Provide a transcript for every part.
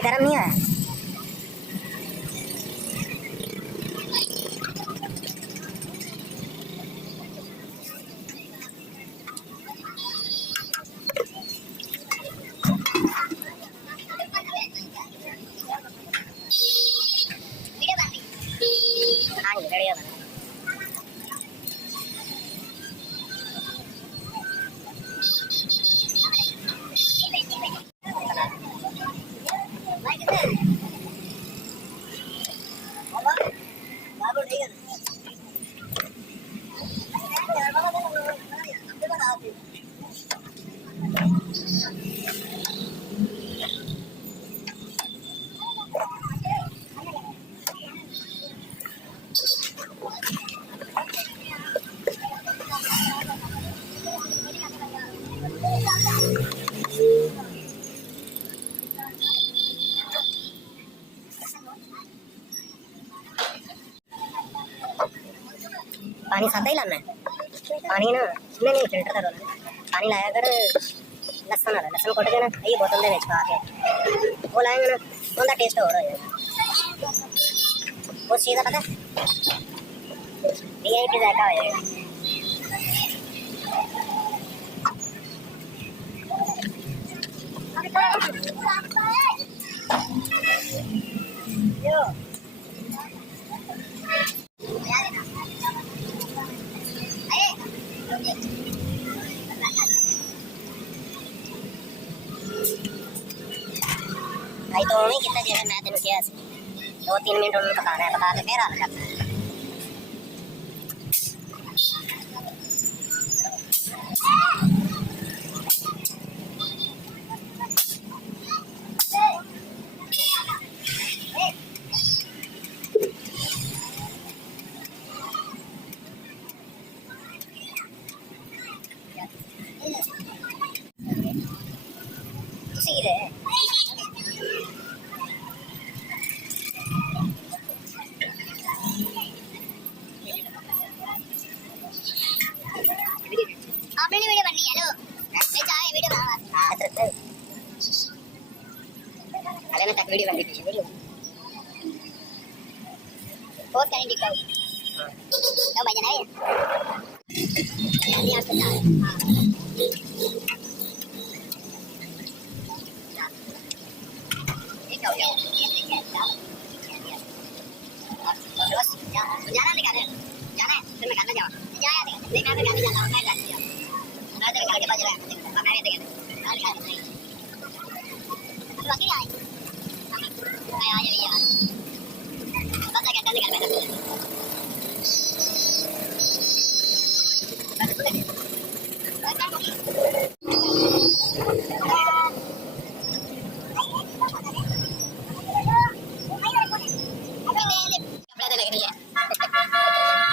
ये गर्म नहीं है। हाँ जी बढ़िया बना। पानी सादा ही लाना है। पानी ना नहीं फिल्टर करो ना। पानी लाया कर लसन वाला लसन कोट के ना ये बोतल दे पा के वो लाएंगे ना उनका टेस्ट हो रहा है। वो सीधा पता ये ही जाएगा हो जाएगा। यो भाई तो नहीं कितना जैसे मैं तेन किया 2-3 मिनट उन्होंने पकाना है। पका के फिर हल करना है। सीधे आपने वीडियो बननी है लो मैं चाहे वीडियो बना अरे मैं तक वीडियो बन रही वीडियो बहुत करेंगे टिकटॉक तो भाई जाना है नहीं आप चला हां एक हो गया बस जाना दिखा दे जाना है फिर मैं करना जाऊँ जाया नहीं मैं गाड़ी जाना मैं गाड़ी जाऊँ मैं तेरे गाड़ी बज रहा है मैं भी देंगे गाड़ी गाड़ी नहीं तो बाकी आए मैं आ जाइए यार बस एक घंटा निकल मैं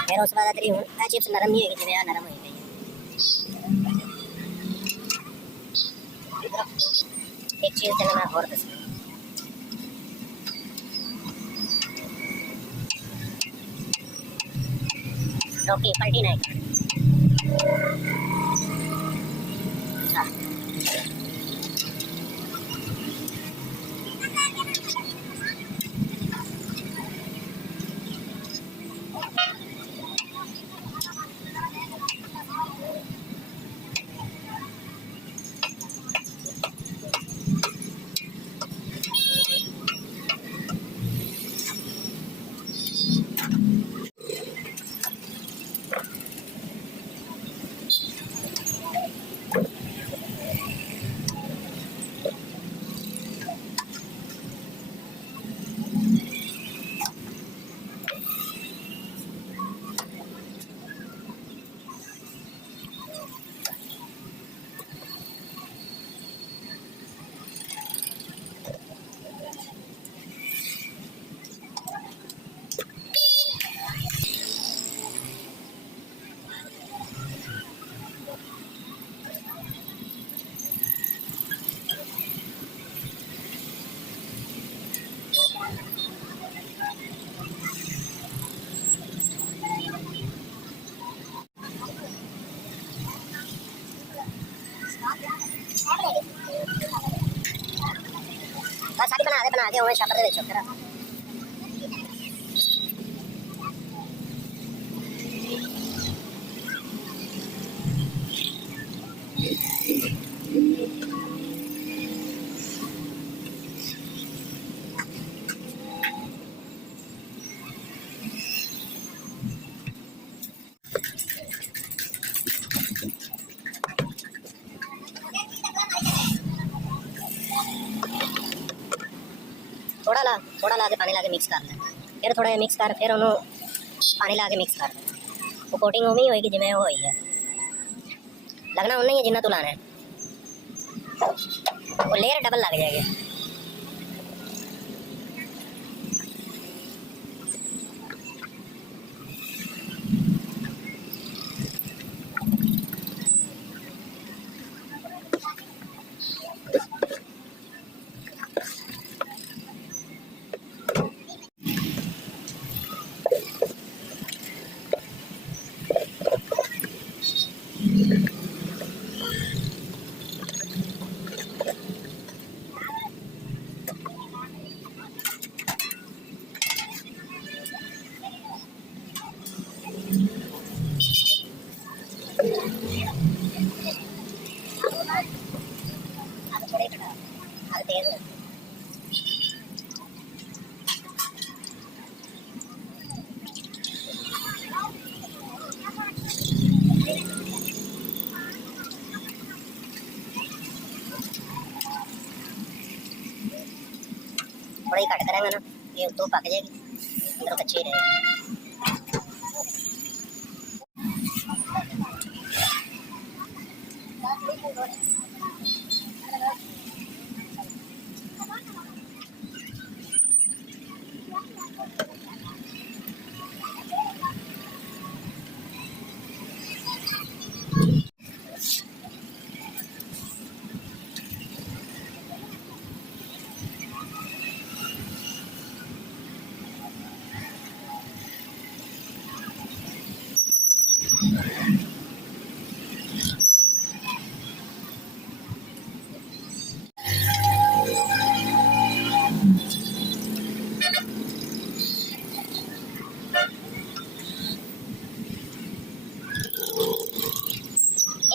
मेरा उस बात तेरी हूँ मैं चिप्स नरम नहीं होगी यार नरम होगी एक चीज चलना मैं और बस ओके पलटी नहीं बस सारी बना के उन्हें शपर दे बेचो तेरा थोड़ा ला के पानी ला के मिक्स कर ले फिर थोड़ा मिक्स कर फिर उन्होंने पानी ला के मिक्स कर वो कोटिंग उम्मीद ही होएगी जिमें वो हुई है लगना उन्हें ही है जिन्ना तू लाना है वो लेयर डबल लग जाएगी थोड़ा ही कट करेंगे ना ये तो पक जाएगी अंदर कच्ची रहेगी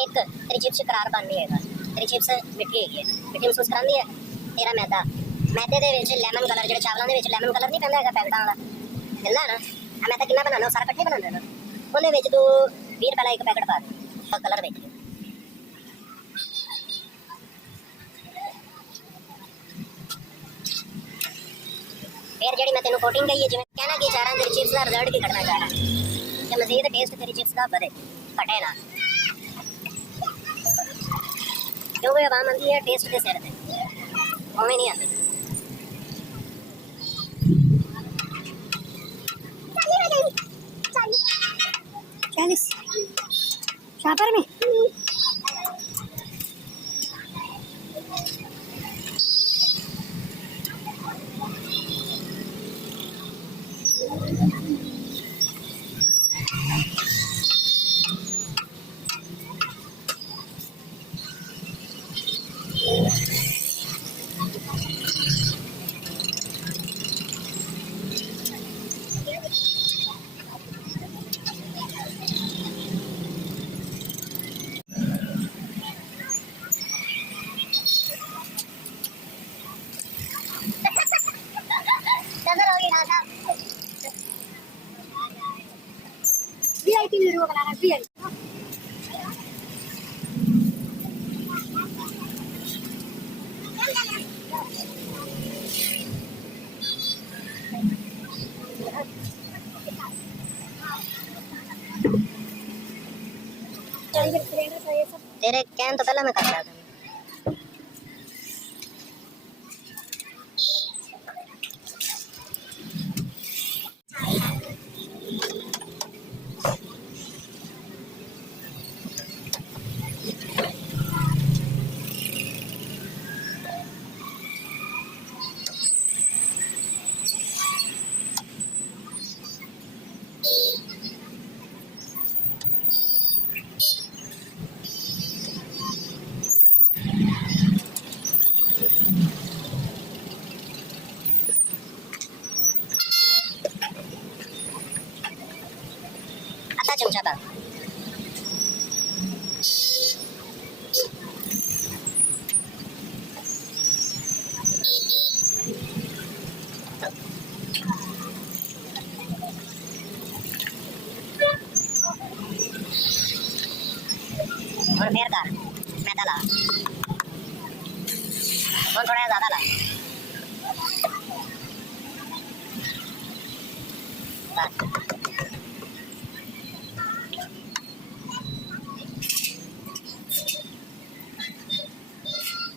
एक तेरी चिप्स करार बननी है तेरी चिप्स मिट्टी है मिट्टी महसूस करानी है तेरा मैदा मैदे ਦੇ ਵਿੱਚ ਲੈਮਨ ਕਲਰ ਜਿਹੜੇ ਚਾਵਲਾਂ ਦੇ ਵਿੱਚ ਲੈਮਨ ਕਲਰ ਨਹੀਂ ਪੈਂਦਾ ਹੈਗਾ ਪੈਕਟਾਂ ਵਾਲਾ ਮਿਲਦਾ ਨਾ ਆ ਮੈਂ ਤਾਂ ਕਿੰਨਾ ਬਣਾਉਣਾ ਸਾਰਾ ਇਕੱਠੇ ਬਣਾਉਂਦਾ ਨਾ ਉਹਦੇ ਵਿੱਚ ਤੂੰ 20 ਰੁਪਏ ਦਾ ਇੱਕ ਪੈਕਟ ਪਾ ਦੇ ਕਲਰ ਵੇਖ फिर जी मैं तेन कोटिंग कही है जिवें कहना कि चाह रहा तेरी चिप्स का रिजल्ट की कटना चाह रहा कि मजीद टेस्ट तेरी चिप्स का बढ़े घटे ना क्योंकि आवाम आती है टेस्ट के सिर से उमें नहीं आती चालीस शापर में VIP वीडियो बनाना VIP तेरे कहने तो पहले मैं कर रहा था चमचा था। और फिर कर मैदा ला और थोड़ा ज़्यादा ला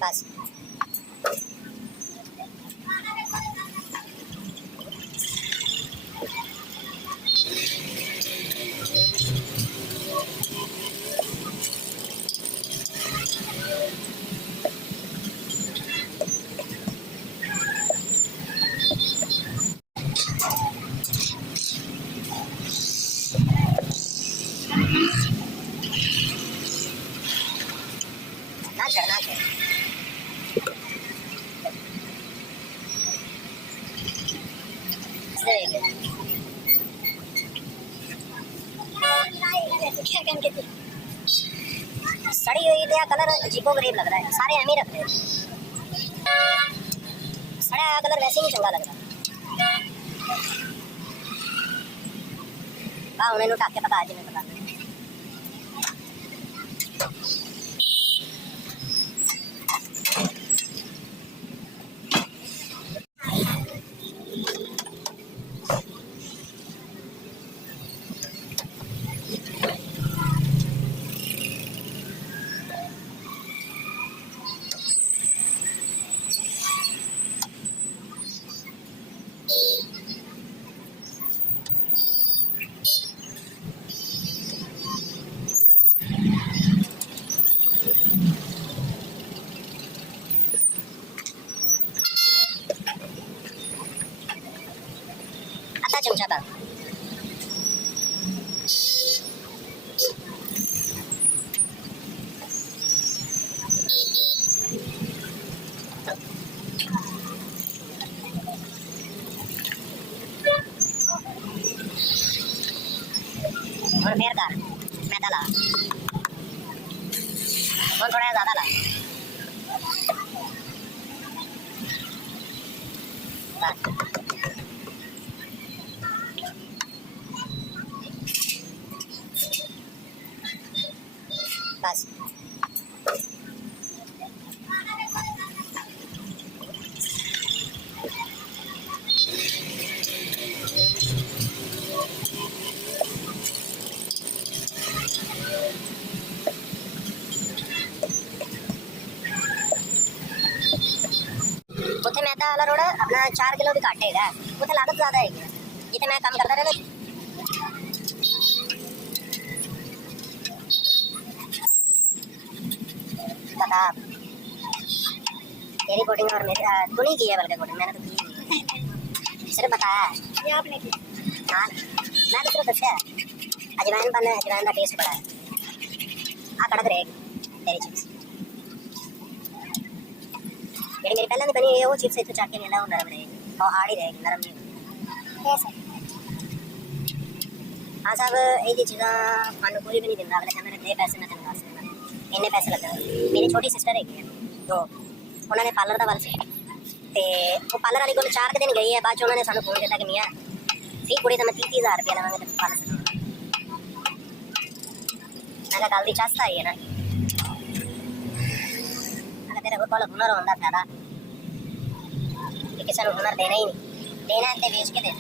बस ना चढ़ना चाहिए सड़ी हुई तो कलर अजीबो गरीब लग रहा है सारे एम ही रख रहे हैं सड़ा हुआ कलर वैसे ही नहीं चंगा लग रहा हाँ उन्हें ढक के पता जिन्हें पता आधा चमचा था और फिर कर मैदा ला और थोड़ा ज़्यादा ला बस उसे मैदा वाला रोड़ा अपना 4 किलो भी काटेगा उसे लागत ज़्यादा है जितने मैं काम करता रहा बता तेरी कोटिंग और मेरी तू नहीं की है बल्कि कोटिंग मैंने तो की नहीं सिर्फ बताया है ये आपने की हाँ मैं तो सिर्फ दस्या अजवाइन बन अजवाइन का टेस्ट बड़ा है हाँ कड़क रहेगी तेरी चिप्स मेरी मेरी पहले नहीं बनी है वो चिप्स इतना चाट के मिला वो नरम रहेगी और हार्ड ही रहेगी नरम नहीं होगी ऐसा हाँ साहब ये चीज़ा खाने कोई भी नहीं दिंदा अगले मेरे दे पैसे मैं चलवा सकता इन्ने पैसे लगे मेरी छोटी सिस्टर है तो उन्होंने पार्लर का वल से वो पार्लर वाली को 4 दिन गई है बाद उन्होंने सानू फोन किया कि मियाँ ठीक कुड़ी तो मैं 30,000 रुपया लवांगे तो पार्लर से मैंने गल की चास्ता आई है ना तेरे को हुनर होता फायदा किसी को हुनर देना ही नहीं देना है तो बेच के दे